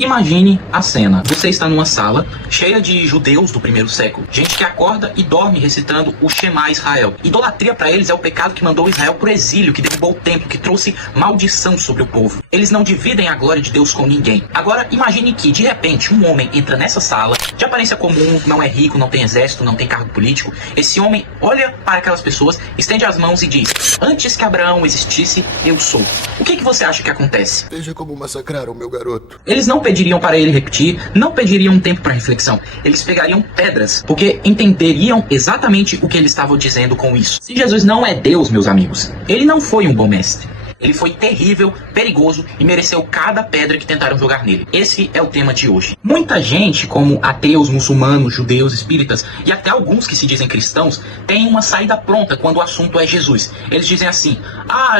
Imagine a cena. Você está numa sala cheia de judeus do primeiro século. Gente que acorda e dorme recitando o Shema Israel. Idolatria para eles é o pecado que mandou Israel pro exílio, que derrubou o templo, que trouxe maldição sobre o povo. Eles não dividem a glória de Deus com ninguém. Agora imagine que, de repente, um homem entra nessa sala, de aparência comum, não é rico, não tem exército, não tem cargo político. Esse homem olha para aquelas pessoas, estende as mãos e diz: antes que Abraão existisse, eu sou. O que você acha que acontece? Veja como massacraram meu garoto. Eles não pediriam para ele repetir, não pediriam um tempo para reflexão. Eles pegariam pedras, porque entenderiam exatamente o que ele estava dizendo com isso. Se Jesus não é Deus, meus amigos, ele não foi um bom mestre. Ele foi terrível, perigoso e mereceu cada pedra que tentaram jogar nele. Esse é o tema de hoje. Muita gente, como ateus, muçulmanos, judeus, espíritas e até alguns que se dizem cristãos, tem uma saída pronta quando o assunto é Jesus. Eles dizem assim: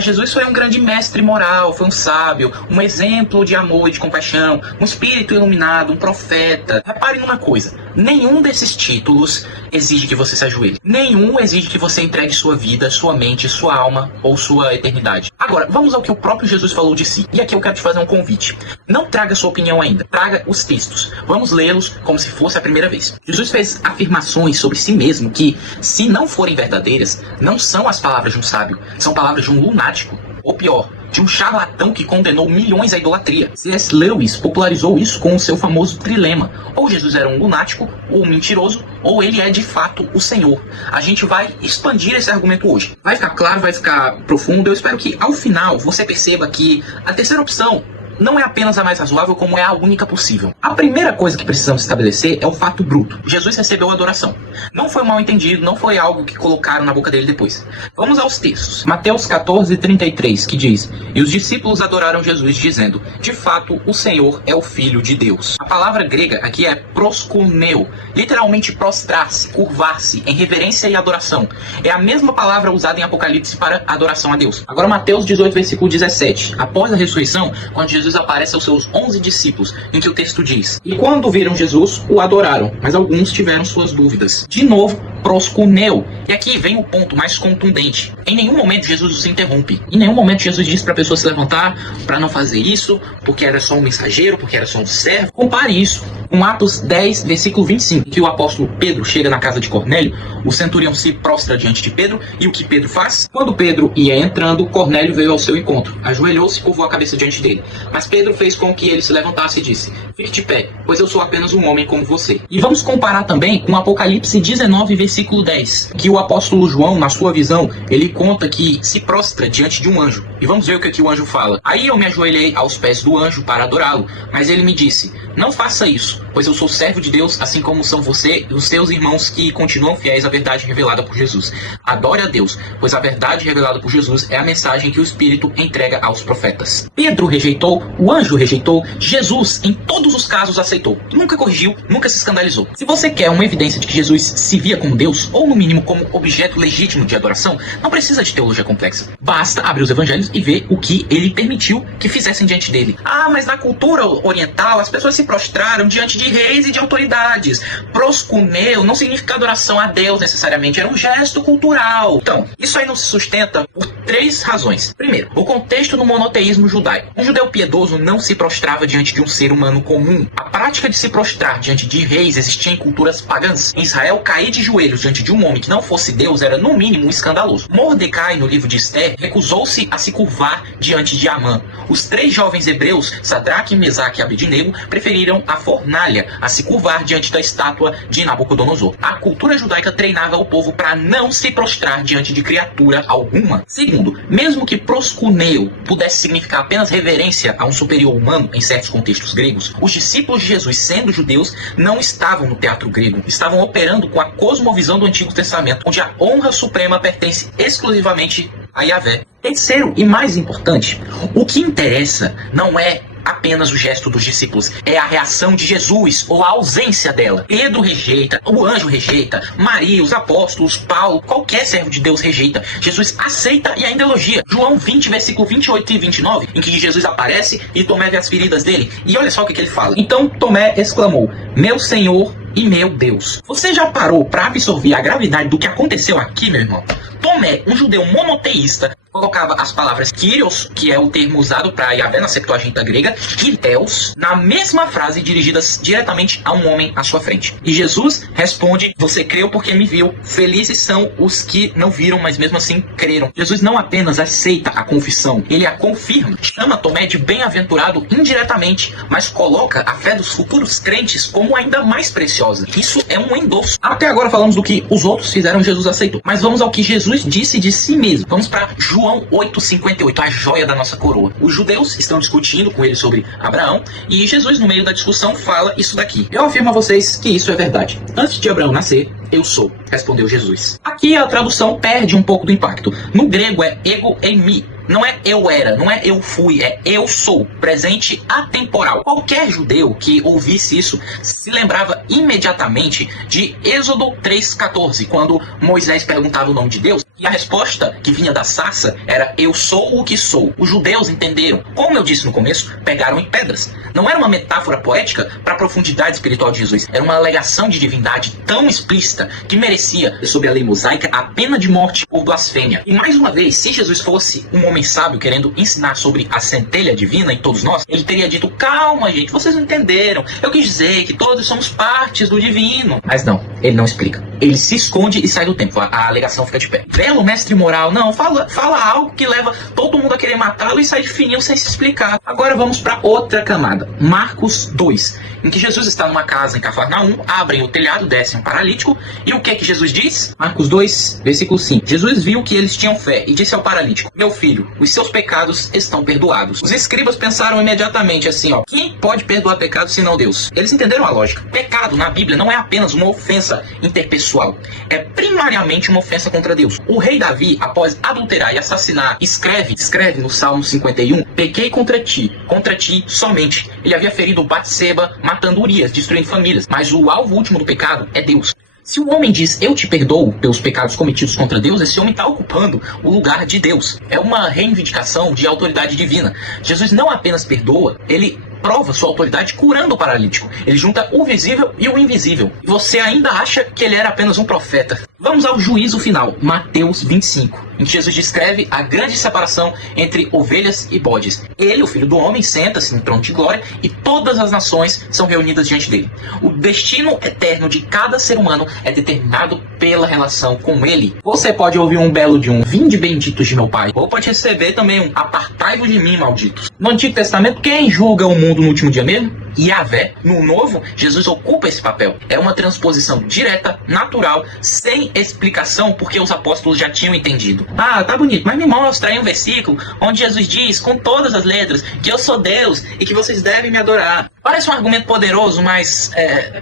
Jesus foi um grande mestre moral, foi um sábio, um exemplo de amor e de compaixão, um espírito iluminado, um profeta. Reparem numa coisa: nenhum desses títulos exige que você se ajoelhe. Nenhum exige que você entregue sua vida, sua mente, sua alma ou sua eternidade. Agora, vamos ao que o próprio Jesus falou de si. E aqui eu quero te fazer um convite. Não traga sua opinião ainda. Traga os textos. Vamos lê-los como se fosse a primeira vez. Jesus fez afirmações sobre si mesmo que, se não forem verdadeiras, não são as palavras de um sábio. São palavras de um lunático. Ou pior, de um charlatão que condenou milhões à idolatria. C.S. Lewis popularizou isso com o seu famoso trilema: ou Jesus era um lunático, ou um mentiroso, ou ele é de fato o Senhor. A gente vai expandir esse argumento hoje. Vai ficar claro, vai ficar profundo. Eu espero que ao final você perceba que a terceira opção não é apenas a mais razoável, como é a única possível. A primeira coisa que precisamos estabelecer é o fato bruto. Jesus recebeu adoração. Não foi mal entendido, não foi algo que colocaram na boca dele depois. Vamos aos textos. Mateus 14:33, que diz: e os discípulos adoraram Jesus, dizendo: de fato, o Senhor é o Filho de Deus. A palavra grega aqui é proskuneo, literalmente prostrar-se, curvar-se, em reverência e adoração. É a mesma palavra usada em Apocalipse para adoração a Deus. Agora Mateus 18, versículo 17. Após a ressurreição, quando Jesus aparece aos seus 11 discípulos, em que o texto diz: e quando viram Jesus, o adoraram, mas alguns tiveram suas dúvidas. De novo, proskuneo. E aqui vem o ponto mais contundente. Em nenhum momento Jesus os interrompe. Em nenhum momento Jesus diz para a pessoa se levantar, para não fazer isso, porque era só um mensageiro, porque era só um servo. Compare isso com Atos 10, versículo 25, que o apóstolo Pedro chega na casa de Cornélio, o centurião se prostra diante de Pedro, e o que Pedro faz? Quando Pedro ia entrando, Cornélio veio ao seu encontro, ajoelhou-se e curvou a cabeça diante dele. Mas Pedro fez com que ele se levantasse e disse: fique de pé, pois eu sou apenas um homem como você. E vamos comparar também com Apocalipse 19, versículo 10, que o apóstolo João, na sua visão, ele conta que se prostra diante de um anjo. E vamos ver o que o anjo fala. Aí eu me ajoelhei aos pés do anjo para adorá-lo, mas ele me disse: não faça isso, pois eu sou servo de Deus, assim como são você e os seus irmãos que continuam fiéis à verdade revelada por Jesus. Adore a Deus, pois a verdade revelada por Jesus é a mensagem que o Espírito entrega aos profetas. Pedro rejeitou, o anjo rejeitou, Jesus, em todos os casos, aceitou. Nunca corrigiu, nunca se escandalizou. Se você quer uma evidência de que Jesus se via como Deus, ou no mínimo como objeto legítimo de adoração, não precisa de teologia complexa. Basta abrir os evangelhos e ver o que ele permitiu que fizessem diante dele. Mas na cultura oriental, as pessoas se prostraram diante de reis e de autoridades. Proskuneo não significa adoração a Deus necessariamente, era um gesto cultural. Então, isso aí não se sustenta por 3 razões. Primeiro, o contexto no monoteísmo judaico. Um judeu piedoso não se prostrava diante de um ser humano comum. A prática de se prostrar diante de reis existia em culturas pagãs. Em Israel, cair de joelhos diante de um homem que não fosse Deus era no mínimo escandaloso. Mordecai, no livro de Esther, recusou-se a se curvar diante de Amã. Os 3 jovens hebreus, Sadraque, Mesaque e Abednego, preferiram a fornalha a se curvar diante da estátua de Nabucodonosor. A cultura judaica treinava o povo para não se prostrar diante de criatura alguma. Segundo, mesmo que proskuneo pudesse significar apenas reverência a um superior humano em certos contextos gregos, os discípulos de Jesus, sendo judeus, não estavam no teatro grego, estavam operando com a cosmovisão do Antigo Testamento, onde a honra suprema pertence exclusivamente a Yahvé. Terceiro e mais importante, o que interessa não é apenas o gesto dos discípulos, é a reação de Jesus ou a ausência dela. Pedro rejeita, o anjo rejeita, Maria, os apóstolos, Paulo, qualquer servo de Deus rejeita. Jesus aceita e ainda elogia. João 20, versículo 28 e 29, em que Jesus aparece e Tomé vê as feridas dele. E olha só o que ele fala. Então Tomé exclamou: meu Senhor e meu Deus. Você já parou para absorver a gravidade do que aconteceu aqui, meu irmão? Tomé, um judeu monoteísta, colocava as palavras Kyrios, que é o termo usado para Yahvé na Septuaginta grega, e Deus, na mesma frase dirigidas diretamente a um homem à sua frente. E Jesus responde: você creu porque me viu, felizes são os que não viram, mas mesmo assim creram. Jesus não apenas aceita a confissão, ele a confirma. Chama Tomé de bem-aventurado indiretamente, mas coloca a fé dos futuros crentes como ainda mais preciosa. Isso é um endosso. Até agora falamos do que os outros fizeram, Jesus aceitou. Mas vamos ao que Jesus disse de si mesmo. Vamos para João 8,58, a joia da nossa coroa. Os judeus estão discutindo com ele sobre Abraão, e Jesus, no meio da discussão, fala isso daqui: eu afirmo a vocês que isso é verdade. Antes de Abraão nascer, eu sou, respondeu Jesus. Aqui a tradução perde um pouco do impacto. No grego é ego eimi. Não é eu era, não é eu fui, é eu sou, presente atemporal. Qualquer judeu que ouvisse isso se lembrava imediatamente de Êxodo 3,14, quando Moisés perguntava o nome de Deus, e a resposta que vinha da sarça era: eu sou o que sou. Os judeus entenderam. Como eu disse no começo, pegaram em pedras. Não era uma metáfora poética para a profundidade espiritual de Jesus, era uma alegação de divindade tão explícita que merecia, sob a lei mosaica, a pena de morte por blasfêmia. E mais uma vez, se Jesus fosse um homem sábio querendo ensinar sobre a centelha divina em todos nós, ele teria dito: calma gente, vocês não entenderam, eu quis dizer que todos somos partes do divino. Mas não, ele não explica. Ele se esconde e sai do tempo. A alegação fica de pé. Belo mestre moral, não, fala algo que leva todo mundo a querer matá-lo e sai de fininho sem se explicar. Agora vamos para outra camada. Marcos 2, em que Jesus está numa casa em Cafarnaum, abrem o telhado, descem um paralítico, e o que é que Jesus diz? Marcos 2, versículo 5. Jesus viu que eles tinham fé e disse ao paralítico: meu filho, os seus pecados estão perdoados. Os escribas pensaram imediatamente assim, quem pode perdoar pecados senão Deus? Eles entenderam a lógica. Pecado na Bíblia não é apenas uma ofensa interpessoal, é primariamente uma ofensa contra Deus. O rei Davi, após adulterar e assassinar, escreve no Salmo 51: pequei contra ti somente. Ele havia ferido Batseba, matando Urias, destruindo famílias, mas o alvo último do pecado é Deus. Se o homem diz: eu te perdoo pelos pecados cometidos contra Deus, esse homem está ocupando o lugar de Deus. É uma reivindicação de autoridade divina. Jesus não apenas perdoa, ele prova sua autoridade curando o paralítico. Ele junta o visível e o invisível. E você ainda acha que ele era apenas um profeta. Vamos ao juízo final, Mateus 25, em que Jesus descreve a grande separação entre ovelhas e bodes. Ele, o Filho do Homem, senta-se no trono de glória e todas as nações são reunidas diante dele. O destino eterno de cada ser humano é determinado pela relação com ele. Você pode ouvir um belo de um vinde benditos de meu Pai, ou pode receber também um apartai-vos de mim, malditos. No Antigo Testamento, quem julga o mundo no último dia mesmo? Yahvé. No Novo, Jesus ocupa esse papel. É uma transposição direta, natural, sem explicação, porque os apóstolos já tinham entendido. Ah, tá bonito, mas me mostra aí um versículo onde Jesus diz, com todas as letras, que eu sou Deus e que vocês devem me adorar. Parece um argumento poderoso, mas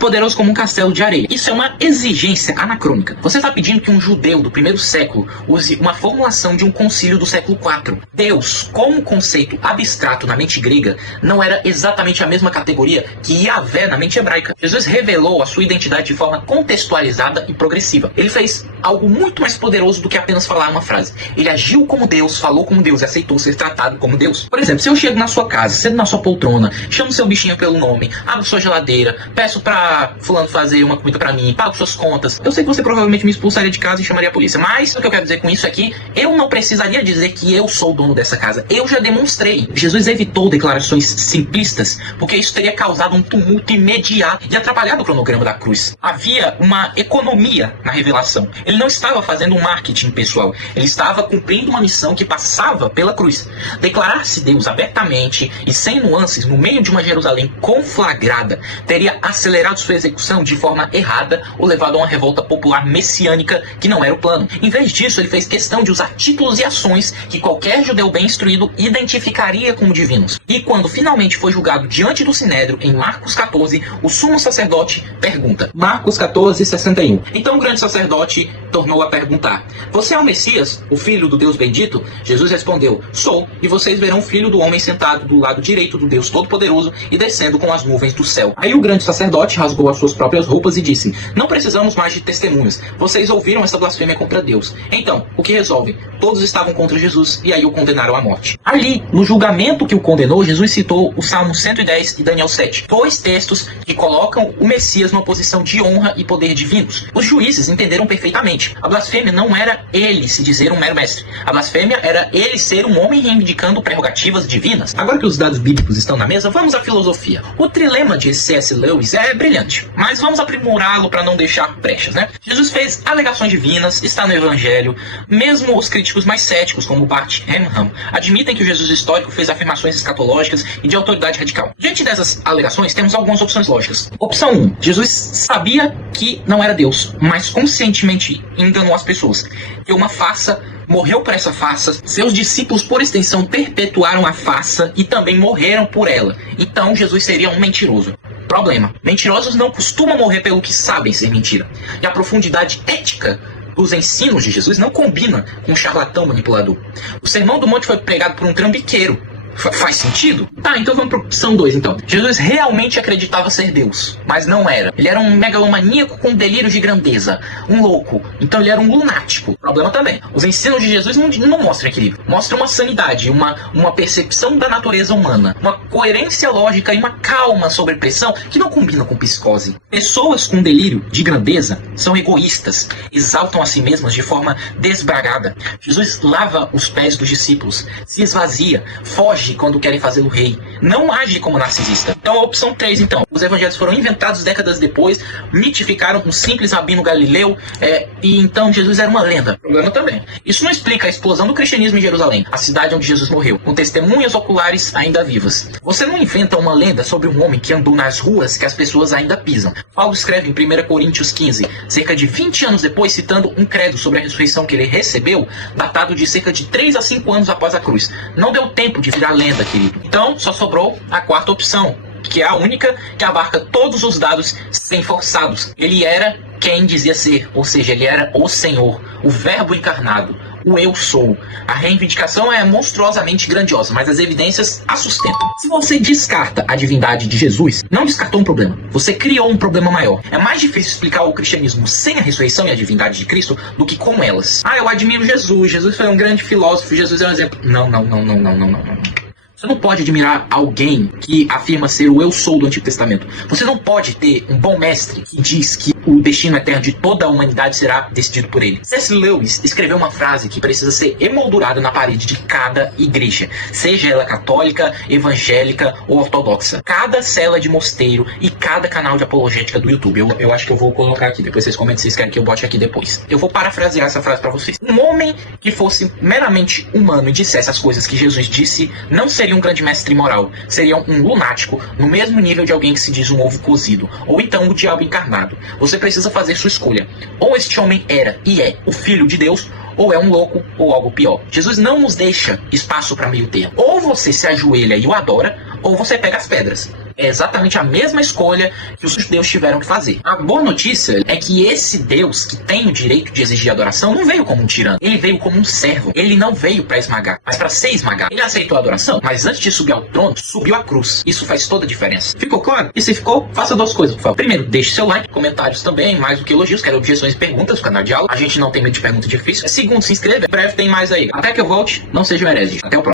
poderoso como um castelo de areia. Isso é uma exigência anacrônica. Você está pedindo que um judeu do primeiro século use uma formulação de um concílio do século IV. Deus, como conceito abstrato na mente grega, não era exatamente a mesma categoria que Yahvé na mente hebraica. Jesus revelou a sua identidade de forma contextualizada e progressiva. Ele fez algo muito mais poderoso do que apenas falar uma frase. Ele agiu como Deus, falou como Deus e aceitou ser tratado como Deus. Por exemplo, se eu chego na sua casa, sento na sua poltrona, chamo seu bichinho pelo nome, abro sua geladeira, peço pra fulano fazer uma comida pra mim, pago suas contas, eu sei que você provavelmente me expulsaria de casa e chamaria a polícia, mas o que eu quero dizer com isso é que eu não precisaria dizer que eu sou o dono dessa casa. Eu já demonstrei. Jesus evitou declarações simplistas, porque isso teria causado um tumulto imediato e atrapalhado o cronograma da cruz. Havia uma economia na revelação. Ele não estava fazendo um marketing pessoal. Ele estava cumprindo uma missão que passava pela cruz. Declarar-se Deus abertamente e sem nuances no meio de uma Jerusalém conflagrada teria acelerado sua execução de forma errada ou levado a uma revolta popular messiânica que não era o plano. Em vez disso, ele fez questão de usar títulos e ações que qualquer judeu bem instruído identificaria como divinos. E quando finalmente foi julgado diante do Sinédrio, em Marcos 14, o sumo sacerdote pergunta. Marcos 14, 61. Então o grande sacerdote tornou a perguntar: você é o Messias, o Filho do Deus bendito? Jesus respondeu: sou, e vocês verão o Filho do Homem sentado do lado direito do Deus Todo-Poderoso e descendo com as nuvens do céu. Aí o grande sacerdote rasgou as suas próprias roupas e disse: não precisamos mais de testemunhas. Vocês ouviram essa blasfêmia contra Deus. Então, o que resolvem? Todos estavam contra Jesus e aí o condenaram à morte. 7. Ali, no julgamento que o condenou, Jesus citou o Salmo 110 e Daniel 7. 2 textos que colocam o Messias numa posição de honra e poder divinos. Os juízes entenderam perfeitamente. A blasfêmia não era ele se dizer um mero mestre. A blasfêmia era ele ser um homem reivindicando prerrogativas divinas. Agora que os dados bíblicos estão na mesa, vamos à filosofia. O trilema de C.S. Lewis é brilhante, mas vamos aprimorá-lo para não deixar brechas, né? Jesus fez alegações divinas, está no Evangelho. Mesmo os críticos mais céticos, como Bart Ehrman, admitem que o Jesus histórico fez afirmações escatológicas e de autoridade radical. Diante dessas alegações, temos algumas opções lógicas. Opção 1. Jesus sabia que não era Deus, mas conscientemente enganou as pessoas. Deu uma farsa, morreu por essa farsa, seus discípulos, por extensão, perpetuaram a farsa e também morreram por ela. Então, Jesus seria um mentiroso. Problema: mentirosos não costumam morrer pelo que sabem ser mentira. E a profundidade ética dos ensinos de Jesus não combina com um charlatão manipulador. O Sermão do Monte foi pregado por um trambiqueiro. Faz sentido? Tá, então vamos para opção 2, então. Jesus realmente acreditava ser Deus, mas não era. Ele era um megalomaníaco com delírios de grandeza, um louco. Então ele era um lunático. Problema também: os ensinos de Jesus não mostram equilíbrio. Mostram uma sanidade, uma percepção da natureza humana, uma coerência lógica e uma calma sobre pressão que não combinam com psicose. Pessoas com delírio de grandeza são egoístas, exaltam a si mesmas de forma desbragada. Jesus lava os pés dos discípulos, se esvazia, foge quando querem fazê-lo rei, não age como narcisista. Então a opção 3, então. Os evangelhos foram inventados décadas depois, mitificaram um simples rabino galileu, e então Jesus era uma lenda. Problema também: isso não explica a explosão do cristianismo em Jerusalém, a cidade onde Jesus morreu, com testemunhas oculares ainda vivas. Você não inventa uma lenda sobre um homem que andou nas ruas que as pessoas ainda pisam. Paulo escreve em 1 Coríntios 15, cerca de 20 anos depois, citando um credo sobre a ressurreição que ele recebeu, datado de cerca de 3 a 5 anos após a cruz. Não deu tempo de virar lenda, querido. Então só sobrou a quarta opção, que é a única que abarca todos os dados sem forçados. Ele era quem dizia ser, ou seja, ele era o Senhor, o Verbo encarnado, o Eu Sou. A reivindicação é monstruosamente grandiosa, mas as evidências a sustentam. Se você descarta a divindade de Jesus, não descartou um problema, você criou um problema maior. É mais difícil explicar o cristianismo sem a ressurreição e a divindade de Cristo do que com elas. Eu admiro Jesus, Jesus foi um grande filósofo, Jesus é um exemplo. Não. Você não pode admirar alguém que afirma ser o Eu Sou do Antigo Testamento. Você não pode ter um bom mestre que diz que o destino eterno de toda a humanidade será decidido por ele. C.S. Lewis escreveu uma frase que precisa ser emoldurada na parede de cada igreja, seja ela católica, evangélica ou ortodoxa. Cada cela de mosteiro e cada canal de apologética do YouTube. Eu acho que eu vou colocar aqui, depois vocês comentem se vocês querem que eu bote aqui depois. Eu vou parafrasear essa frase para vocês. Um homem que fosse meramente humano e dissesse as coisas que Jesus disse, não seria um grande mestre moral, seria um lunático, no mesmo nível de alguém que se diz um ovo cozido, ou então o diabo encarnado. Você precisa fazer sua escolha. Ou este homem era e é o Filho de Deus, ou é um louco, ou algo pior. Jesus não nos deixa espaço para meio termo. Ou você se ajoelha e o adora, ou você pega as pedras. É exatamente a mesma escolha que os judeus tiveram que fazer. A boa notícia é que esse Deus que tem o direito de exigir adoração não veio como um tirano. Ele veio como um servo. Ele não veio para esmagar, mas para ser esmagado. Ele aceitou a adoração, mas antes de subir ao trono, subiu à cruz. Isso faz toda a diferença. Ficou claro? E se ficou, faça 2 coisas, por favor. Primeiro, deixe seu like, comentários também, mais do que elogios, quero objeções e perguntas no canal de aula. A gente não tem medo de pergunta difícil. Segundo, se inscreva. Em breve tem mais aí. Até que eu volte, não seja um herege. Até o próximo.